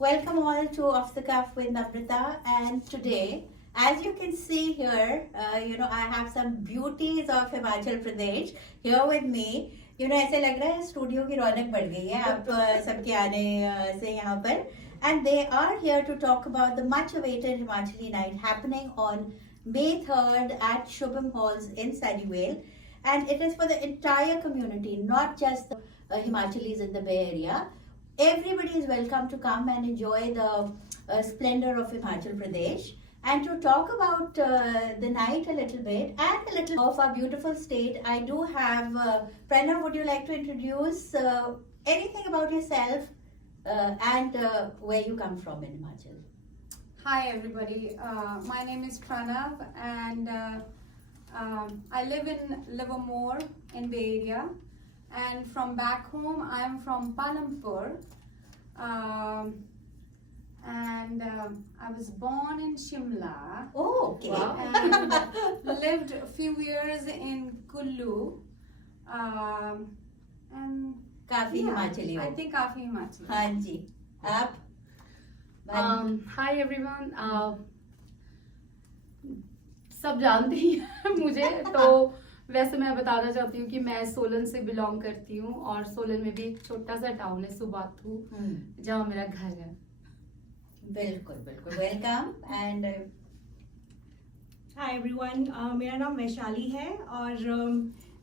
Welcome all to Off the Cuff with Namrata, and today, as you can see here, I have some beauties of Himachal Pradesh here with me. ऐसे लग रहा है studio की रौनक बढ़ गई है आप सबके आने से यहाँ पर. And they are here to talk about the much awaited Himachali night happening on May 3rd at Shubham Halls in Sunnyvale. And it is for the entire community, not just the Himachalis in the Bay Area. Everybody is welcome to come and enjoy the splendor of Himachal Pradesh. And to talk about the night a little bit and a little of our beautiful state, I do have Pranav. Would you like to introduce anything about yourself and where you come from in Himachal? Hi everybody, my name is Pranav and I live in Livermore in Bay Area, and from back home I am from Palampur, and I was born in Shimla. Oh, okay. Wow. And lived a few years in Kullu, and काफी हिमाचली हो. I think काफी हिमाचली. हाँ जी. आप? Hi everyone. सब जानते ही हैं मुझे, तो वैसे मैं बताना चाहती हूँ कि मैं सोलन से बिलोंग करती हूँ और सोलन में भी एक छोटा सा टाउन है सुबाथू, जहाँ मेरा घर है. बिल्कुल बिल्कुल. वेलकम. एंड हाय एवरीवन, मेरा नाम वैशाली है और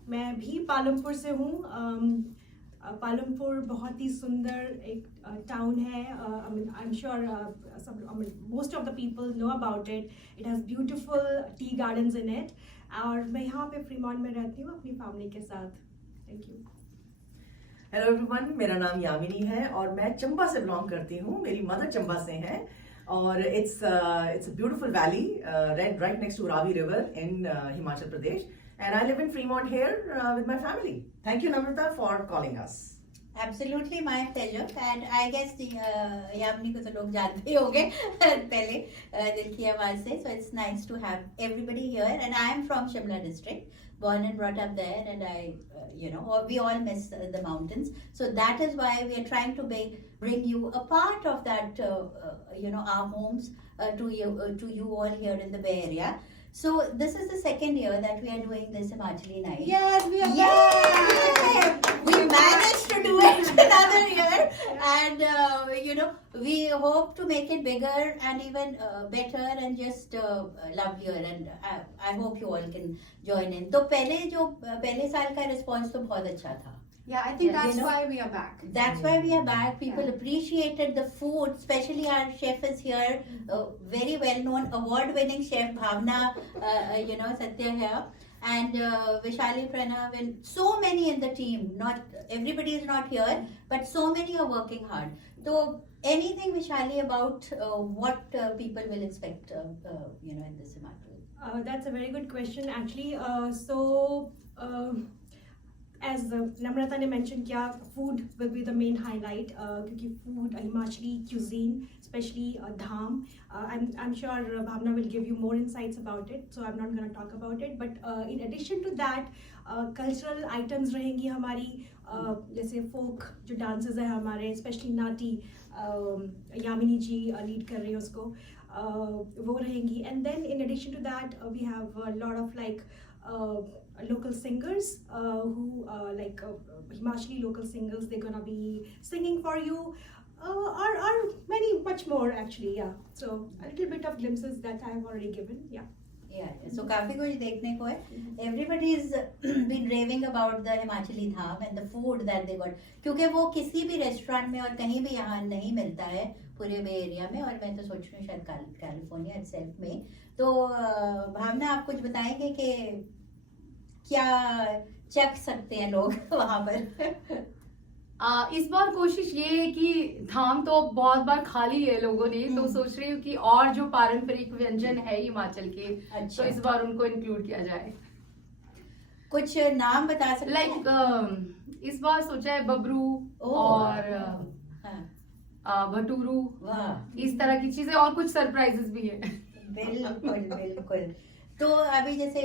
मैं भी पालमपुर से हूँ. पालमपुर बहुत ही सुंदर एक टाउन है. I am sure most of the people know about it. It has beautiful tea gardens in it. और मैं यहाँ पे फ्रीमॉन्ट में रहती हूँ अपनी फैमिली के साथ. Thank you. हेलो एवरीवन, मेरा नाम यामिनी है और मैं चंबा से बिलोंग करती हूँ. मेरी मदर चंबा से है और it's a beautiful valley right next to Ravi river in Himachal Pradesh. And I live in Fremont here with my family. Thank you, Namrata, for calling us. Absolutely, my pleasure. And I guess Yamini को तो लोग जानते ही होंगे पहले दिल की आवाज से. So it's nice to have everybody here. And I am from Shimla district, born and brought up there. And we all miss the mountains. So that is why we are trying to bring you a part of that, our homes to you all here in the Bay Area. So this is the second year that we are doing this Himachali night. Yes, we are. Yay! We managed to do it another year, and we hope to make it bigger and even better and just lovelier. And I hope you all can join in. तो पहले साल का response तो बहुत अच्छा था. Yeah, I think that's why we are back. That's why we are back. People appreciated the food, especially our chef is here, very well-known, award-winning chef Bhavna, Satya here, and Vishali, Pranav, and so many in the team. Not everybody is not here, but so many are working hard. So, anything, Vishali, about what people will expect, in this Himachal? That's a very good question actually. As Namrata ने mentioned किया, food will be the main highlight क्योंकि food Himachali cuisine, especially Dham. I'm sure Bhavna will give you more insights about it, so I'm not going to talk about it. But in addition to that, cultural items रहेंगी हमारी, जैसे folk जो dances है हमारे, especially Nati, Yamini जी lead कर रही है उसको, वो रहेंगी. And then in addition to that, we have a lot of local singers who Himachali local singers. They're gonna be singing for you, or much more actually. Yeah, so a little bit of glimpses that I have already given. Yeah. So काफी कुछ देखने को है. Everybody is been raving about the Himachali Dham and the food that they got. क्योंकि वो किसी भी restaurant में और कहीं भी यहाँ नहीं मिलता है पूरे बे एरिया में, और मैं तो सोच रही हूँ शायद कैलिफोर्निया इटसेल्फ में. तो भावना, आप कुछ बताएंगे कि क्या चख सकते हैं लोग वहाँ पर? इस बार कोशिश ये है कि धाम तो बहुत बार खा ली है लोगों ने, तो सोच रही हूँ कि और जो पारंपरिक व्यंजन है हिमाचल के, तो इस बार उनको इंक्लूड किया जाए. कुछ नाम बता सकते हैं? इस बार सोचा है बबरू और भटूरू, इस तरह की चीजें, और कुछ सरप्राइजेस भी है. बिल्कुल बिल्कुल. तो अभी जैसे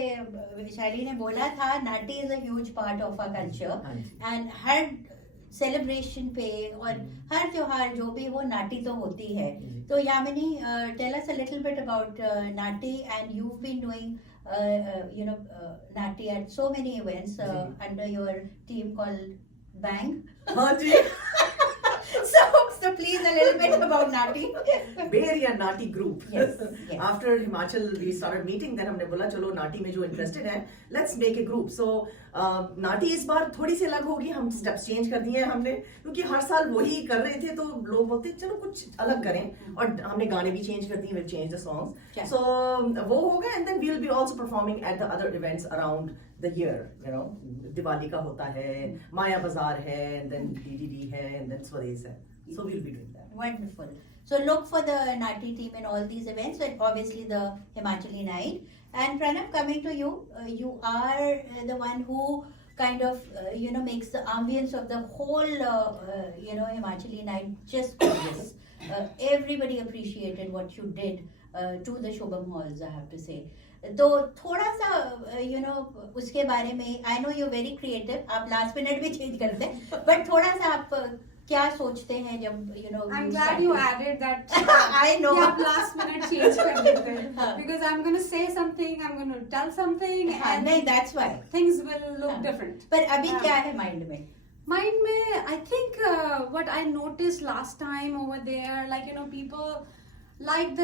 विशाली ने बोला था, Nati is a huge part of our culture, and हर सेलिब्रेशन पे और हर त्योहार जो भी हो नाटी तो होती है. तो Yamini, tell us a little bit about Nati, and you've been doing Nati at so many events under your team called Bang. हाँ जी. So please a little bit about Nati. Bay Area Nati group. Yes, yes. After Himachal we started meeting, then हमने बोला चलो नाटी में जो interested है, let's make a group. So नाटी इस बार थोड़ी सी अलग होगी, हम steps change कर दिए हैं हमने, क्योंकि हर साल वही कर रहे थे तो लोग बोलते चलो कुछ अलग करें, और हमने गाने भी change कर दिए, we'll change the songs. So वो होगा, and then we'll be also performing at the other events around the year, you know. Diwali का होता है, माया बाजार है, and then DDD है, and then Swades है. So we'll be doing that. Wonderful. So look for the Nati team in all these events, and obviously the Himachali night. And Pranav, coming to you, you are the one who kind of makes the ambience of the whole Himachali night just gorgeous. Everybody appreciated what you did to the Shobham halls, I have to say. तो थोड़ा सा उसके बारे में, I know you very creative, आप last minute भी change करते हैं, बट थोड़ा सा आप क्या सोचते हैं जब I'm glad you added that. I know. कि आप last minute change कर देते हैं. हाँ. Because I'm going to say something, I'm going to tell something, हाँ, and नहीं, that's why. things will look हाँ. different. पर अभी क्या है माइंड में? Mind mein, I think what I noticed last time over there, like people like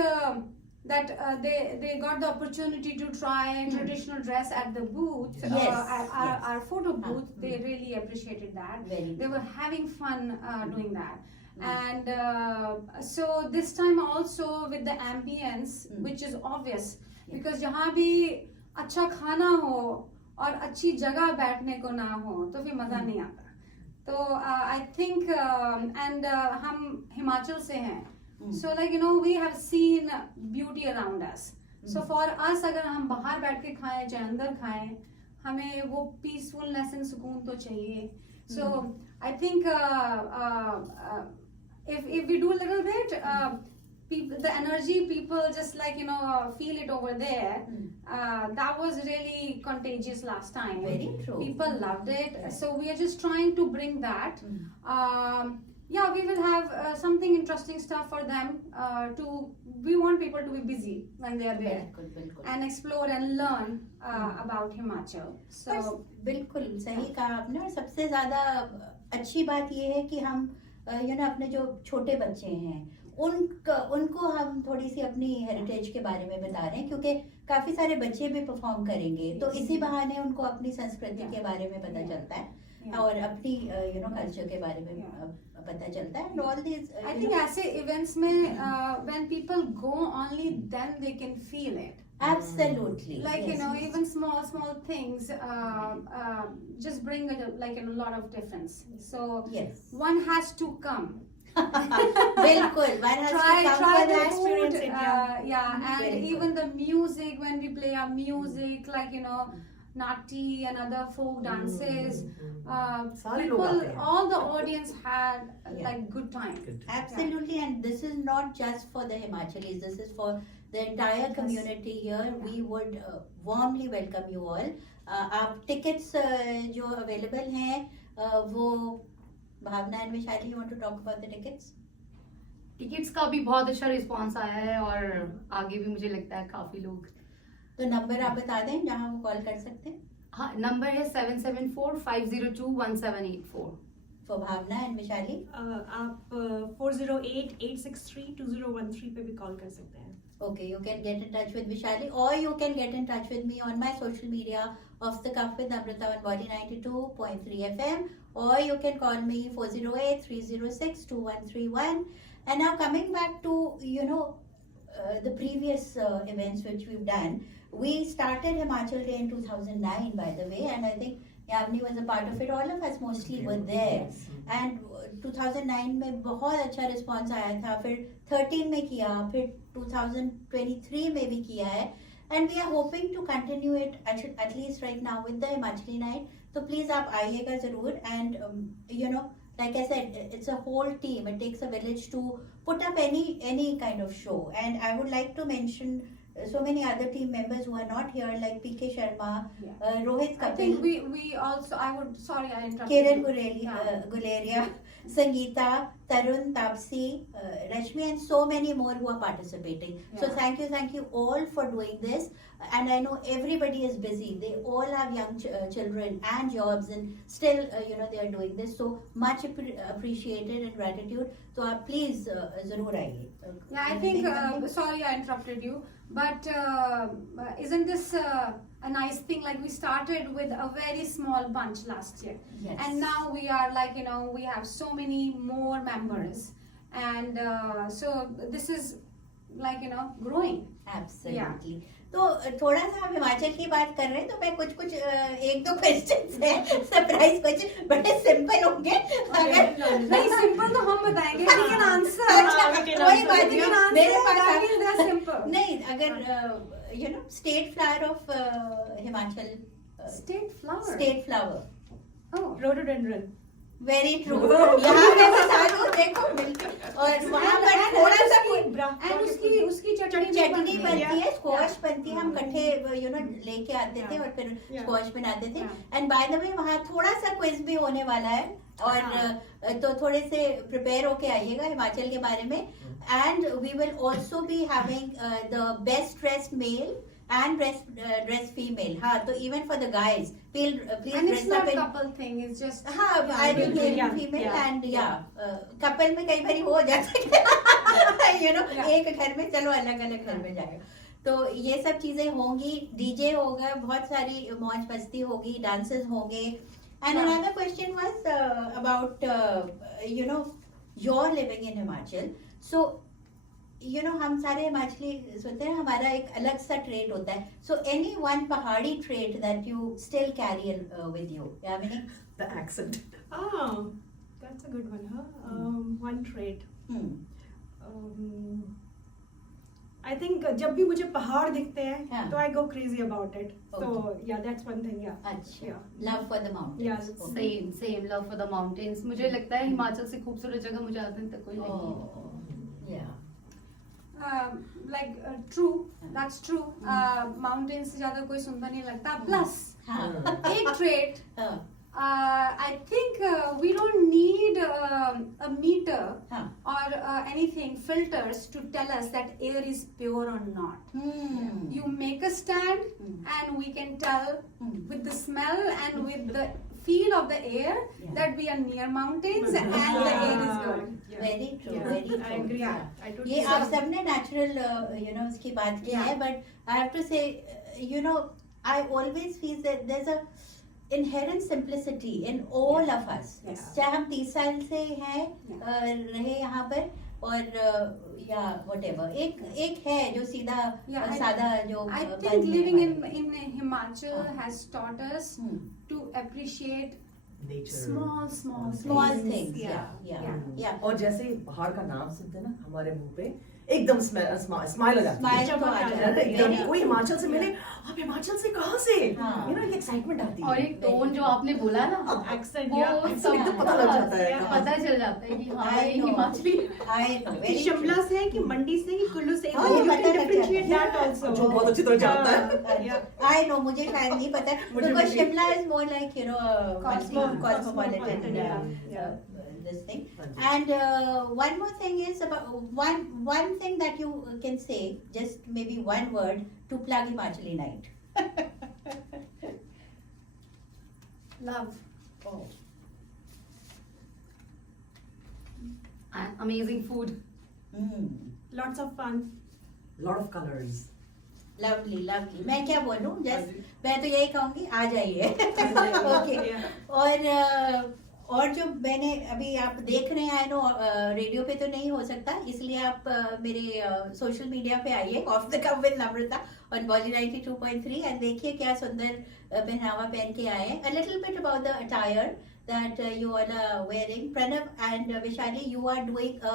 that they got the opportunity to try traditional dress at the booth, Yes, our photo booth. They really appreciated that. Very They were having fun doing that. And so this time also with the ambience, which is obvious, because जहाँ भी अच्छा खाना हो और अच्छी जगह बैठने को ना हो तो फिर मजा नहीं आता. तो I think and हम हिमाचल से हैं. So we have seen beauty around us. So for us, अगर हम बाहर बैठ के खाएं चाहे अंदर खाएं, हमें वो peacefulness and सुकून तो चाहिए. So I think if we do a little bit, people, the energy people just feel it over there. That was really contagious last time. Very true. People loved it. So we are just trying to bring that. Yeah, we will have something interesting stuff for them we want people to be busy when they are there बिल्कुल. and explore and learn about Himachal. So बिल्कुल सही कहा आपने, और सबसे ज्यादा अच्छी बात ये है कि हम अपने जो छोटे बच्चे हैं उनको हम थोड़ी सी अपनी हेरिटेज के बारे में बता रहे हैं, क्योंकि काफी सारे बच्चे भी परफॉर्म करेंगे, तो इसी बहाने उनको अपनी संस्कृति के बारे में पता चलता है और अपनी कल्चर के बारे में पता चलता है. All these I think ऐसे events में when people go only then they can feel it. Absolutely. Like yes. even small things just bring a lot of difference. So Yes. one has to come. बिल्कुल, one has Try to come for the that. experience food, it, and Very even the music when we play our music, Nati and other folk dances. सारे लोग People, आते हैं. all the audience had Yeah. good time. Absolutely, and this is not just for the Himachalis, this is for the entire community here. We would warmly welcome you all. आप tickets जो available हैं वो Bhavana and Vishali, you want to talk about the tickets? Tickets का भी बहुत अच्छा response आया है और आगे भी मुझे लगता है काफी लोग. तो नंबर आप बता दें जहाँ वो कॉल कर सकते हैं. हाँ, नंबर है 7745021784. For Bhavna and Vishali. आप 408-863-2013 पे भी कॉल कर सकते हैं. Okay, you can get in touch with Vishali, or you can get in touch with me on my social media Off the Cuff with Amrita on Body 92.3 FM, or you can call me 408-306-2131. And now coming back to the previous events which we've done, we started Himachal Day in 2009, by the way, and I think Yamini was a part of it. All of us mostly were there, and 2009 में बहुत अच्छा response आया था, फिर 13 में किया, फिर 2023 में भी किया है, and we are hoping to continue it at least right now with the Himachali night. So please आप आइएगा जरूर, and like I said, it's a whole team. It takes a village to put up any kind of show, and I would like to mention so many other team members who are not here, like PK Sharma, Yeah. Rohit I think Kapil, we also, I would, sorry, I interrupted. Kiran you. Guleria, Sangeeta, Tarun, Tapsi, Rashmi, and so many more who are participating. So Yeah. thank you all for doing this. And I know everybody is busy. They all have young children and jobs, and still, they are doing this. So much appreciated and gratitude. So please, zarur आइए. Yeah, I think, sorry I interrupted you, but isn't this a nice thing? Like, we started with a very small bunch last year. Yes. And now we are like, we have so many more members. And so this is like, growing. Absolutely. तो थोड़ा सा हम हिमाचल की बात कर रहे हैं, तो मैं कुछ एक दो क्वेश्चंस हैं सरप्राइज क्वेश्चन, बड़े सिंपल होंगे. अगर नहीं सिंपल तो हम बताएंगे, we can answer. कोई बात नहीं, मेरे पास simple. नहीं, अगर state flower of Himachal, State flower. State flower, Oh. Rhododendron. Very true. यहाँ वैसे साधु देखो मिलके, और वहाँ पर थोड़ा सा And उसकी चटनी बनती है, है. स्क्वाश बनती है, हम कट्ठे लेके आते थे और फिर स्क्वाश बनाते थे. एंड बाय द वे वहाँ थोड़ा सा क्विज भी होने वाला है, और तो थोड़े से प्रिपेयर होके आइएगा हिमाचल के बारे में. And we will also be having the best dressed male and dress female. हाँ, तो even for the guys, please And dress it's not up in. couple thing, it's just. हाँ, I will male yeah, female yeah, and couple में कई बारी हो जाता है, एक घर में, चलो अलग अलग घर में जाएगा. तो ये सब चीजें होंगी, डीजे होगा, बहुत सारी मौज मस्ती होगी, डांसेस होंगे. And another question was about you're living in Himachal. So हम सारे हिमाचली सोचते हैं हमारा एक अलग सा ट्रेट होता है. सो एनी वन पहाड़ी trait that you still carry with you, Yamini? The accent. Oh, that's a good one, huh? One trait. I think जब भी मुझे पहाड़ दिखते हैं, हाँ. तो I go crazy about it. So Okay. yeah, that's one thing. Yeah. अच्छा, Yeah. Love for the mountains. Yeah. Same love for the mountains. मुझे लगता है हिमाचल से खूबसूरत जगह मुझे आज दिन तक कोई नहीं है. True, that's true. Mountains से ज्यादा कोई सुंदर नहीं लगता. Plus, एक trait, I think we don't need a meter or anything, filters to tell us that air is pure or not. You make a stand and we can tell with the smell and with the feel of the air that we are near mountains and the air is good. Very true, Yeah, very I true. agree. I totally ये agree. आप सबने natural उसकी बात की है, but I have to say I always feel that there is a inherent simplicity in all of us. चाहे हम 30 साल से हैं रहे यहाँ पर, और या whatever, एक है जो सीधा सादा जो. I think living in Himachal has taught us to appreciate Nature. small things. Yeah. और जैसे ही पहाड़ का नाम सुनते हैं ना, हमारे मुंह पे एकदम स्माइल हो जाती Smile तो आ जाता है. एकदम कोई हिमाचल से मिले, आप हिमाचल से कहाँ से, एक्साइटमेंट आती है. और एक टोन जो आपने बोला ना, Accent, वो yeah. सब एकदम पता लग जाता है. पता चल जाता है कि हाँ I ये know. हिमाचली. कि शिमला से है कि मंडी से कि कुल्लू से, हाँ, you ये can पता लग differentiate जाता है. that also. जो बहुत अच्छी तरह जानता है. I know, मुझे शायद नहीं पता, because Shimla is more like cosmopolitan. This thing. And one more thing is about one thing that you can say, just maybe one word to plug Himachali night. love. Oh. And amazing food. Lots of fun. Lot of colors. Lovely lovely. मैं क्या बोलूं, just मैं तो यही कहूंगी, आ जाइए. Okay. और जो मैंने अभी आप देख रहे हैं, आई नो रेडियो पे तो नहीं हो सकता, इसलिए आप मेरे सोशल मीडिया पे आइए, of the cup with Namrata on volley 92.3, and देखिए क्या सुंदर पहनावा पहन के आए हैं. A little bit about the attire that you all are wearing. Pranav and Vishali, you are doing a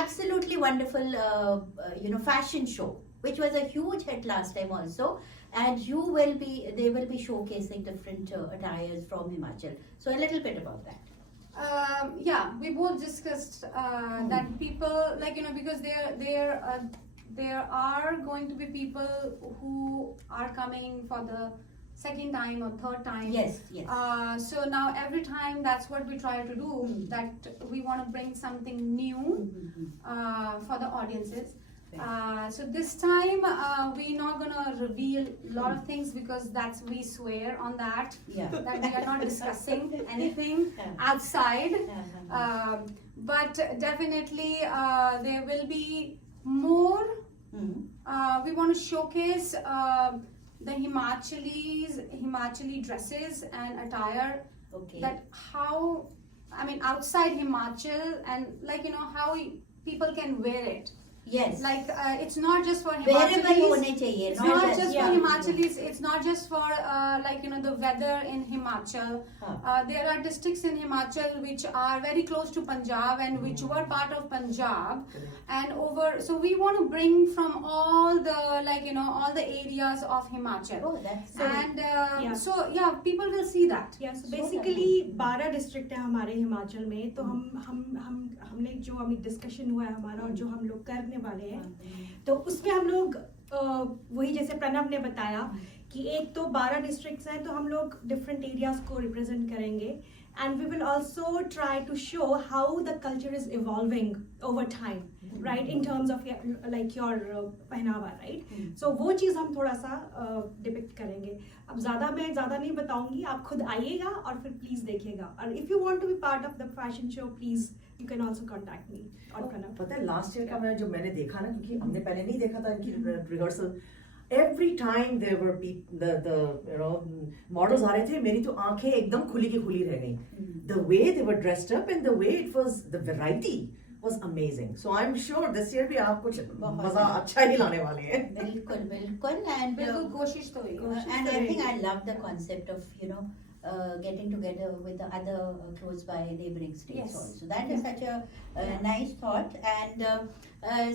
absolutely wonderful fashion show, which was a huge hit last time also, and they will be showcasing different attires from Himachal. So a little bit about that. We both discussed that people, like, because there are going to be people who are coming for the second time or third time. Yes, yes. So now every time that's what we try to do, that we want to bring something new for the audiences. So this time we're not gonna reveal a lot of things because that's we swear on that Yeah. that we are not discussing anything Yeah. outside. Uh-huh. But definitely there will be more. We want to showcase the Himachali dresses and attire. Okay. That how, I mean, outside Himachal, and like how people can wear it. Yes. Like it's not just for Wearable Himachalis. होने चाहिए. It's not just yeah. for Himachalis. It's not just for the weather in Himachal. There are districts in Himachal which are very close to Punjab and which were part of Punjab, and over. So we want to bring from all the all the areas of Himachal. Oh, that's And Yeah. so yeah, people will see that. Yeah, so basically 12 district है हमारे हिमाचल में, तो हमने जो अभी discussion हुआ है हमारा और जो हम लोग करने वाले हैं, तो उसमें हम लोग वही जैसे प्रणव ने बताया कि एक तो 12 डिस्ट्रिक्ट्स हैं, तो हम लोग डिफरेंट एरियाज को रिप्रेजेंट करेंगे, and we will also try to show how the culture is evolving over time, right, in terms of your पहनावा, right. So वो चीज़ हम थोड़ा सा डिपिक्ट करेंगे. अब मैं ज़्यादा नहीं बताऊंगी, आप खुद आइएगा और फिर प्लीज देखिएगा, और if you want to be part of the fashion show, please you can also contact me or Pranav. पता है लास्ट ईयर का जो मैंने देखा ना, क्योंकि हमने पहले नहीं देखा था इनकी rehearsal. Every time there were the models आ रहे थे, मेरी तो आंखें एकदम खुली की खुली रह गई. The way they were dressed up and the way it was, the variety was amazing. So I'm sure this year भी आप कुछ मजा अच्छा ही लाने वाले हैं. बिल्कुल बिल्कुल. And बिल्कुल कोशिश तो होगी. and I think I love the concept of getting together with the other close by neighboring states Yes. also. That is such a nice thought. And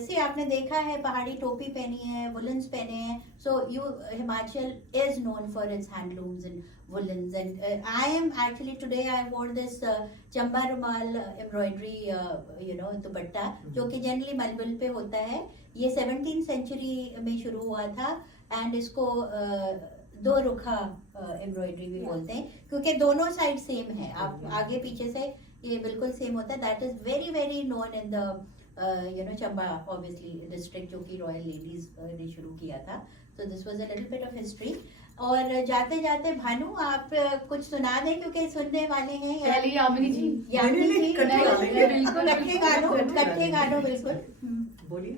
see, आपने देखा है पहाड़ी टोपी पहनी है, woolens पहने हैं. So Himachal is known for its handlooms and woolens. And I am actually today I wore this Chamba रुमाल embroidery दुपट्टा, जो कि generally मलबल पे होता है. ये 17th century में शुरू हुआ था, and इसको दो रुखा एम्ब्रॉयडरी भी बोलते हैं, क्योंकि दोनों साइड सेम है. आप आगे पीछे से ये बिल्कुल सेम होता है. That is very very known in the Chamba obviously district, जो कि रॉयल लेडीज ने शुरू किया था. So this was a little bit of history. और जाते जाते भानु आप कुछ सुना दें, क्योंकि सुनने वाले हैं पहले यामिनी जी. यामिनी जी बिल्कुल कट्ठे गानों बिल्कुल बोलिए.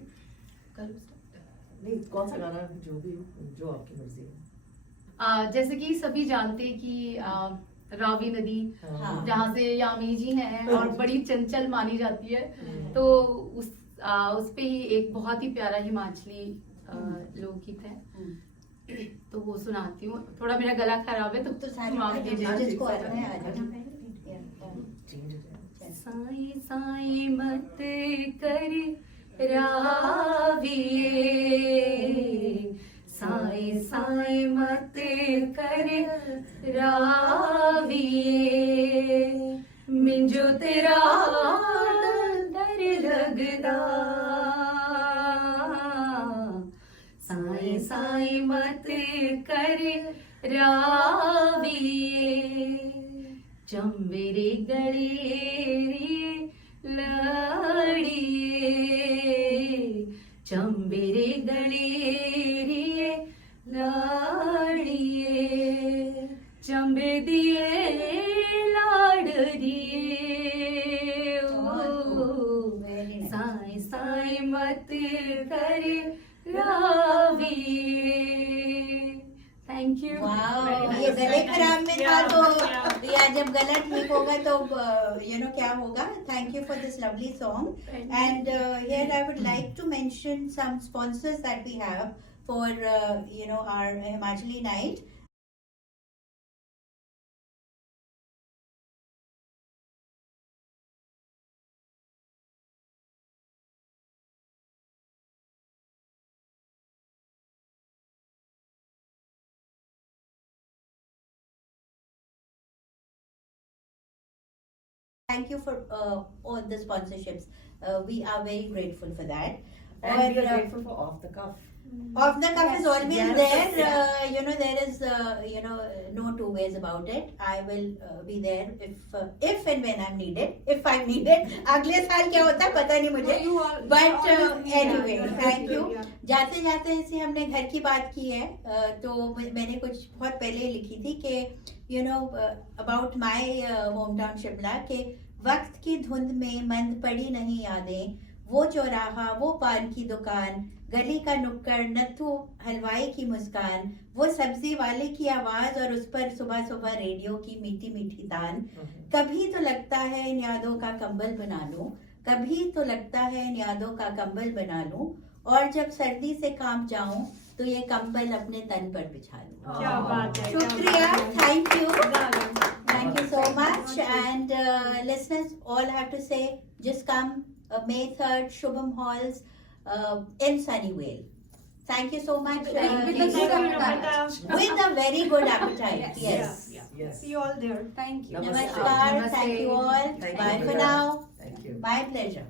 नहीं, कौन सा गाना जो आपकी मर्जी है. जैसे कि सभी जानते हैं कि रावी नदी हाँ. जहाँ से यामिनी जी हैं और बड़ी चंचल मानी जाती है, तो उस पे ही एक बहुत ही प्यारा हिमाचली लोकगीत है, तो वो सुनाती हूँ. थोड़ा मेरा गला खराब है, तो माफ कीजिए. जिसको आ रहा है आ जाए. साई साई मत कर राविए, साई साई मत कर राविए, मिंजो तेरा डर लगदा, साई साई मत कर राविए, चंबेरे गलेरी लड़िए, चंबेरे गलेरी लाड़िए, चंबे दिए लाड़िए, साई साई मत कर राविए. Thank you. ये गले खराब में था, तो या जब गला ठीक होगा तो क्या होगा. Thank you for this lovely song. And here I would like to mention some sponsors that we have for our Himachali night. Thank you for all the sponsorships. We are very grateful for that. And we are और grateful for Off the Cuff. off the cuff is always Yes, there. yes. There is no two ways about it. I will be there if and when I'm needed. If I'm needed. अगले साल क्या होता है पता नहीं मुझे. You all- But you always need anyway, that. thank you. Yeah. जाते जाते ऐसे हमने घर की बात की है, तो मैंने कुछ बहुत पहले लिखी थी कि about my home town Shimla के वक्त की धुंध में मंद पड़ी नहीं यादें, वो चौराहा, वो पान की दुकान, गली का नुक्कड़, नत्थू हलवाई की मुस्कान, वो सब्जी वाले की आवाज और उस पर सुबह सुबह रेडियो की मीठी मीठी तान। कभी तो लगता है इन यादों का कंबल बना लूं, कभी तो लगता है इन यादों का कंबल बना लूं, और जब सर्दी से कांप जाऊं तो ये कंबल अपने तन पर बिछा लूं। क्या बात है, क्या शुक्रिया, बात है। Thank you, thank you so much, and listeners all have to say just come May 3rd, Shubham Halls in Sunnyvale. Thank you so much. With a Thank good you, appetite. Namrata. With a very good appetite. Yes. Yes. Yes. See you all there. Thank you. Namaste. Namaskar. Namaste. Thank you all. Thank you, Bye for Namrata. now. Thank you. My pleasure.